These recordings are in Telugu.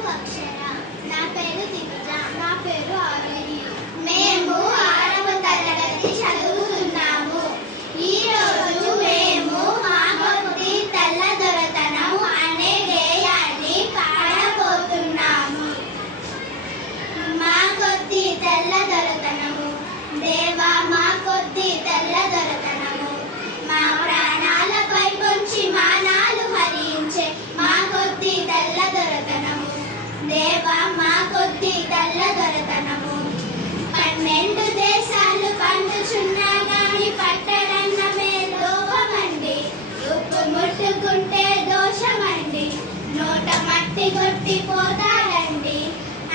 పేరు అక్షర. నా పేరు దివిజ. నా పేరు ఆరోహి. మేము 6వ తరగతి చదువుతున్నాము. ఈరోజు మేము మా కొద్ది తెల్లదొరతనం అనే గేయాన్ని పాడబోతున్నాము. మా కొద్ది తెల్లదొరతనము, దేవా మా కొద్ది తెల్లదొరతనము, మా ప్రాణాలపై పొంచి మానాలు హరించే మా కొద్ది తెల్లదొరతనము, దేవా మా కొద్ది తెల్లదొరతనము. 12 దేశాలు పండుచున్నా గాని పట్టడన్నమే లోపమండి, ఉప్పు ముట్టుకుంటే దోషమండి, నోట మట్టి కొట్టిపోతాడండి.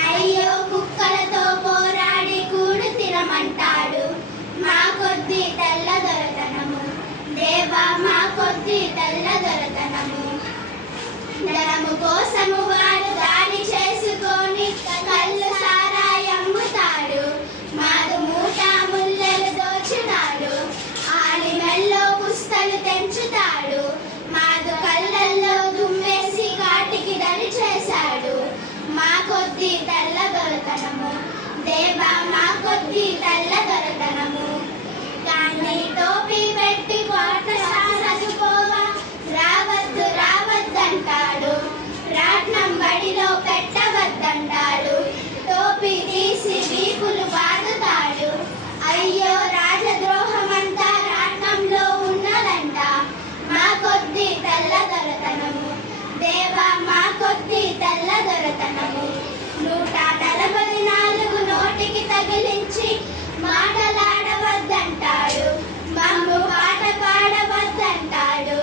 అయ్యో కుక్కలతో పోరాడి కూడు తినమంటాడు మా కొద్ది తెల్లదొరతనము, దేవా మా కొద్ది తెల్లదొరతనము. ధనము కోసము వాడు దాడి చేసుకొని కళ్ళు సారాయమ్ముతాడు, మాదు మూట ముల్లెలు దోచుతాడు, ఆడి మెల్లో పుస్తలు తెంచుతాడు, మాదు కళ్ళల్లో దుమ్మేసి కాటికి దరి చేశాడు మా కొద్ది తెల్లదొరతనము, దేవా మా కొద్ది తెల్లదొరతనము. కానీ టోపీ పెట్టి కోట చదువుకోవా రావద్దు రావద్దంటాడు, రాట్నం బడిలో పెట్టవద్దంటాడు, టోపీ తీసి వీపులు బాదుతాడు. అయ్యో రాజద్రోహమంతా రాట్నంలో ఉన్నదంట మా కొద్ది తెల్లదొరతనము, దేవా మా కొద్ది తెల్లదొరతనము. 144 నోటికి తగిలించి మాటలాడవద్దంటాడు, మమ్ము పాట పాడవద్దంటాడు,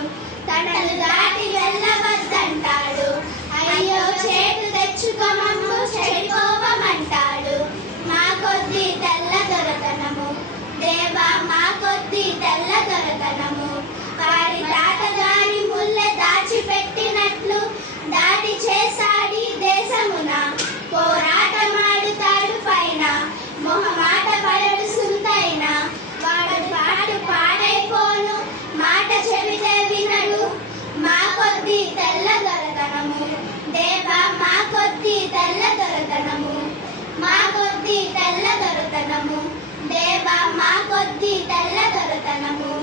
కట్టలు దాటి వెళ్ళవద్దంటాడు. అయ్యో చేటు తెచ్చుకో మమ్ము చెడిపోవమంటాడు మా కొద్ది తెల్లదొరతనము, దేవా మా కొద్ది తెల్లదొరతనము. వారి తాతగారి ముల్లె దాచిపెట్టినట్లు దాడి చేసాడి దేశమున, పోరాటమాడుతాడు పైన, మొహమాట పడడు సుందైన, వాడు పాటు పాడైపోను మాట చెబితే వినడు మా కొద్ది తెల్లదొరతనము, దేవా మా కొద్ది తెల్లదొరతనము, మా కొద్ది తెల్లదొరతనము, దేవా మా కొద్ది తెల్లదొరతనము.